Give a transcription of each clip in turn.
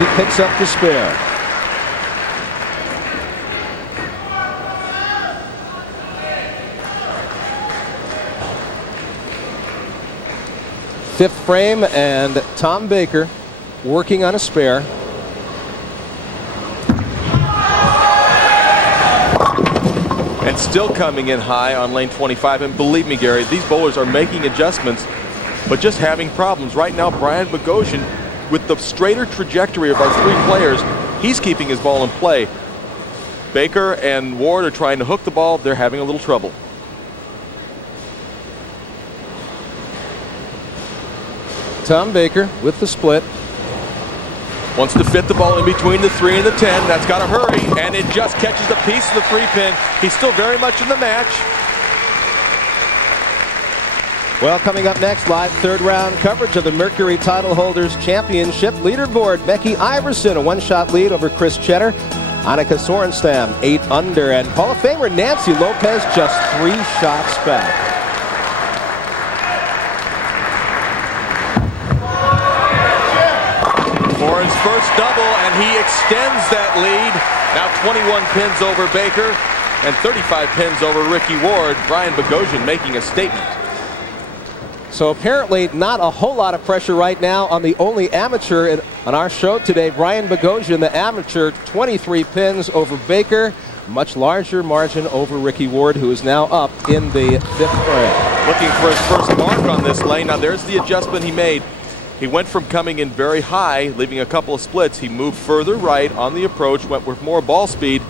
He picks up the spare. Fifth frame, and Tom Baker working on a spare. And still coming in high on lane 25. And believe me, Gary, these bowlers are making adjustments, but just having problems. Right now, Brian Boghosian, with the straighter trajectory of our three players, he's keeping his ball in play. Baker and Ward are trying to hook the ball. They're having a little trouble. Tom Baker with the split. Wants to fit the ball in between the 3 and the 10. That's got to hurry, and it just catches a piece of the 3-pin. He's still very much in the match. Well, coming up next, live third round coverage of the Mercury Title Holders Championship leaderboard. Becky Iverson, a one-shot lead over Chris Cheddar. Annika Sorenstam, 8 under, and Hall of Famer Nancy Lopez just 3 shots back. For his first double, and he extends that lead. Now 21 pins over Baker and 35 pins over Ricky Ward. Brian Boghosian making a statement. So apparently not a whole lot of pressure right now on the only amateur on our show today, Brian Boghosian, the amateur, 23 pins over Baker. Much larger margin over Ricky Ward, who is now up in the 5th frame. Looking for his first mark on this lane. Now there's the adjustment he made. He went from coming in very high, leaving a couple of splits. He moved further right on the approach, went with more ball speed,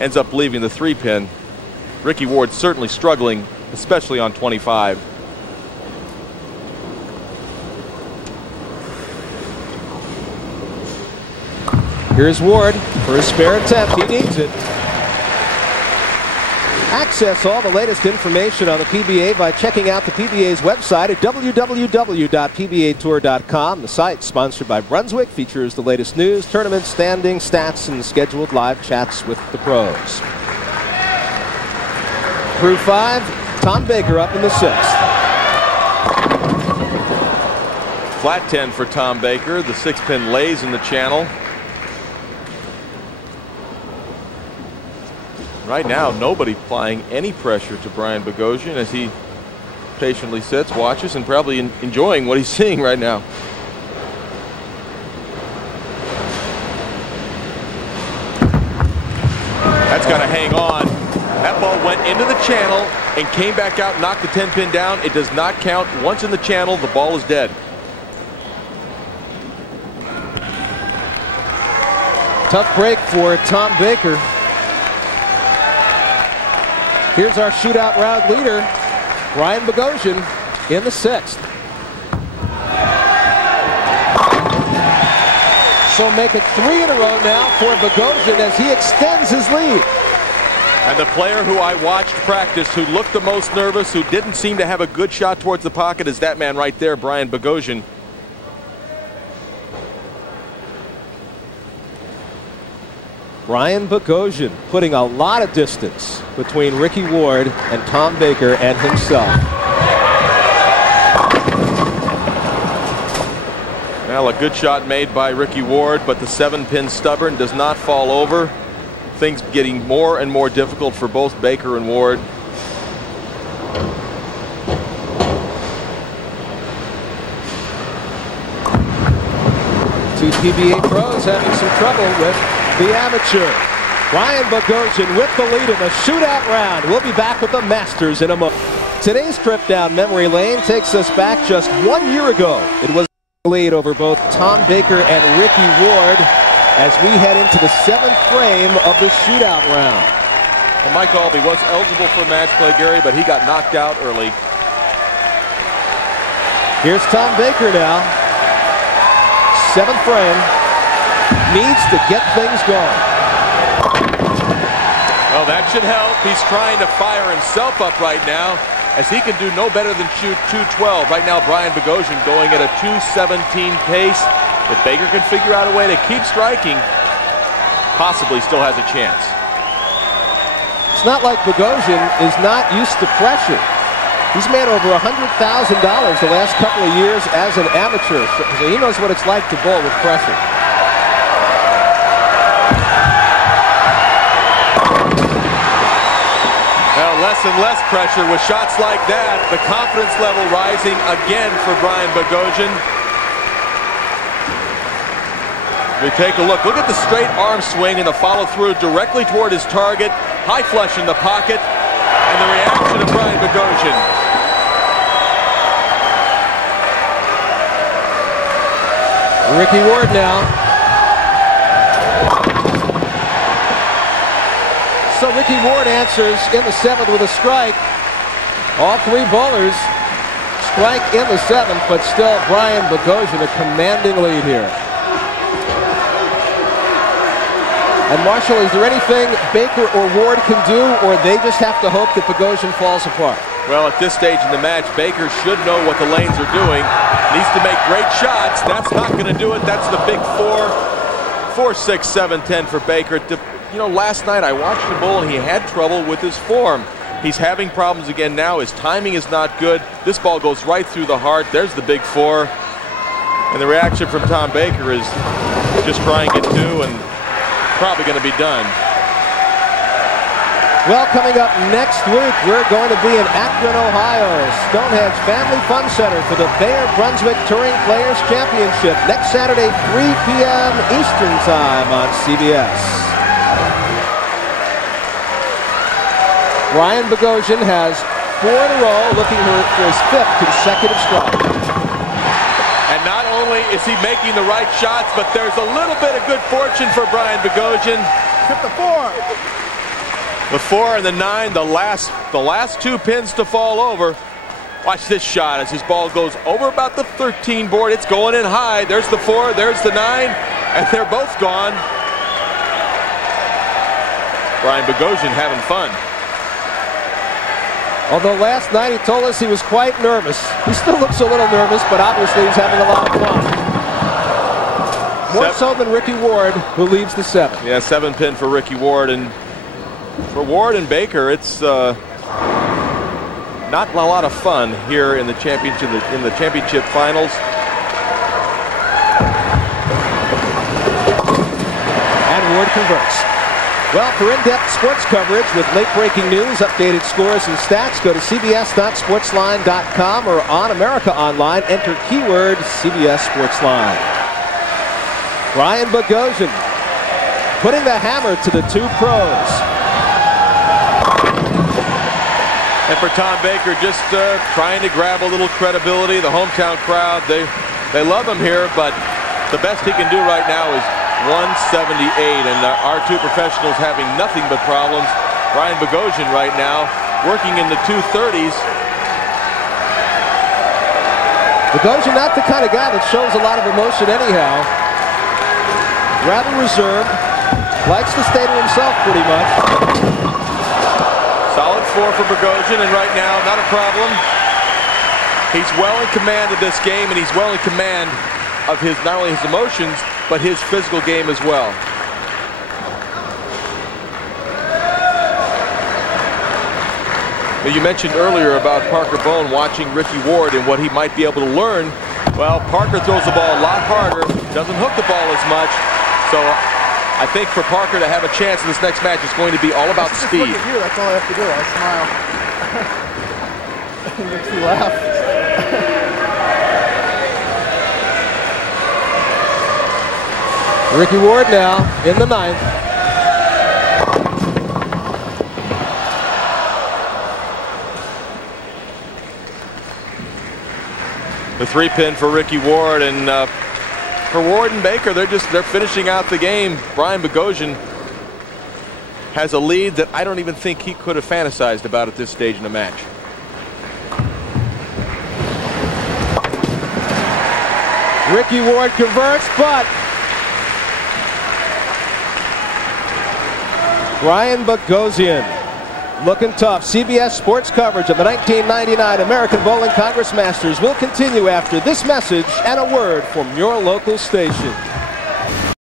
ends up leaving the 3-pin. Ricky Ward certainly struggling, especially on 25. Here's Ward for his spare attempt. He needs it. Access all the latest information on the PBA by checking out the PBA's website at www.pbatour.com. The site, sponsored by Brunswick, features the latest news, tournament standings, stats, and scheduled live chats with the pros. Through 5, Tom Baker up in the 6th. Flat 10 for Tom Baker. The 6-pin lays in the channel. Right now, nobody applying any pressure to Brian Boghosian as he patiently sits, watches, and probably enjoying what he's seeing right now. That's got to hang on. That ball went into the channel and came back out, knocked the 10-pin down. It does not count. Once in the channel, the ball is dead. Tough break for Tom Baker. Here's our shootout round leader, Brian Boghosian, in the 6th. So make it 3 in a row now for Boghosian as he extends his lead. And the player who I watched practice, who looked the most nervous, who didn't seem to have a good shot towards the pocket, is that man right there, Brian Boghosian. Brian Boghosian putting a lot of distance between Ricky Ward and Tom Baker and himself. Well, a good shot made by Ricky Ward, but the 7-pin stubborn does not fall over. Things getting more and more difficult for both Baker and Ward. Two PBA pros having some trouble with the amateur. Brian Boghosian with the lead in the shootout round. We'll be back with the Masters in a moment. Today's trip down memory lane takes us back just 1 year ago. It was a lead over both Tom Baker and Ricky Ward as we head into the 7th frame of the shootout round. Well, Mike Albee was eligible for match play, Gary, but he got knocked out early. Here's Tom Baker now. 7th frame. Needs to get things going. Well, that should help. He's trying to fire himself up right now, as he can do no better than shoot 212. Right now, Brian Boghosian going at a 217 pace. If Baker can figure out a way to keep striking, possibly still has a chance. It's not like Boghosian is not used to pressure. He's made over $100,000 the last couple of years as an amateur, so he knows what it's like to bowl with pressure. less and less pressure with shots like that. The confidence level rising again for Brian Boghosian. We take a look. Look at the straight arm swing and the follow through directly toward his target. High flush in the pocket. And the reaction of Brian Boghosian. Ricky Ward now. So Ricky Ward answers in the 7th with a strike. All three bowlers strike in the 7th, but still Brian Boghosian a commanding lead here. And Marshall, is there anything Baker or Ward can do, or they just have to hope that Boghosian falls apart? Well, at this stage in the match, Baker should know what the lanes are doing. Needs to make great shots. That's not going to do it. That's the big 4, 6, 7, 10 for Baker. You know, last night I watched him bowl and he had trouble with his form. He's having problems again now. His timing is not good. This ball goes right through the heart. There's the big 4. And the reaction from Tom Baker is just trying it too and probably going to be done. Well, coming up next week, we're going to be in Akron, Ohio, Stonehenge Family Fun Center for the Bayer Brunswick Touring Players Championship next Saturday, 3 p.m. Eastern Time on CBS. Brian Boghosian has 4 in a row, looking for his 5th consecutive strike. And not only is he making the right shots, but there's a little bit of good fortune for Brian Boghosian. Hit the 4. The 4 and the 9, the last 2 pins to fall over. Watch this shot as his ball goes over about the 13 board. It's going in high. There's the 4, there's the 9, and they're both gone. Brian Boghosian having fun. Although last night he told us he was quite nervous. He still looks a little nervous, but obviously he's having a lot of fun. More so than Ricky Ward, who leaves the 7th. Yeah, 7 pin for Ricky Ward. And for Ward and Baker, it's not a lot of fun here in the championship finals. And Ward converts. Well, for in-depth sports coverage with late-breaking news, updated scores and stats, go to cbs.sportsline.com or on America Online. Enter keyword CBS Sportsline. Brian Boghosian putting the hammer to the 2 pros. And for Tom Baker, just trying to grab a little credibility. The hometown crowd, they love him here, but the best he can do right now is 178, and our 2 professionals having nothing but problems. Brian Boghosian right now working in the 230s. Boghosian not the kind of guy that shows a lot of emotion anyhow. Rather reserved. Likes to stay to himself pretty much. Solid 4 for Boghosian, and right now not a problem. He's well in command of this game, and he's well in command of his not only his emotions but his physical game as well. You mentioned earlier about Parker Bone watching Ricky Ward and what he might be able to learn. Well, Parker throws the ball a lot harder, doesn't hook the ball as much. So I think for Parker to have a chance in this next match is going to be all about speed. Look at you, that's all I have to do. I smile. Makes me laugh. Ricky Ward now in the 9th. The 3 pin for Ricky Ward, and for Ward and Baker, they're finishing out the game. Brian Boghosian has a lead that I don't even think he could have fantasized about at this stage in the match. Ricky Ward converts, but Brian Boghosian looking tough. CBS sports coverage of the 1999 American Bowling Congress Masters will continue after this message and a word from your local station.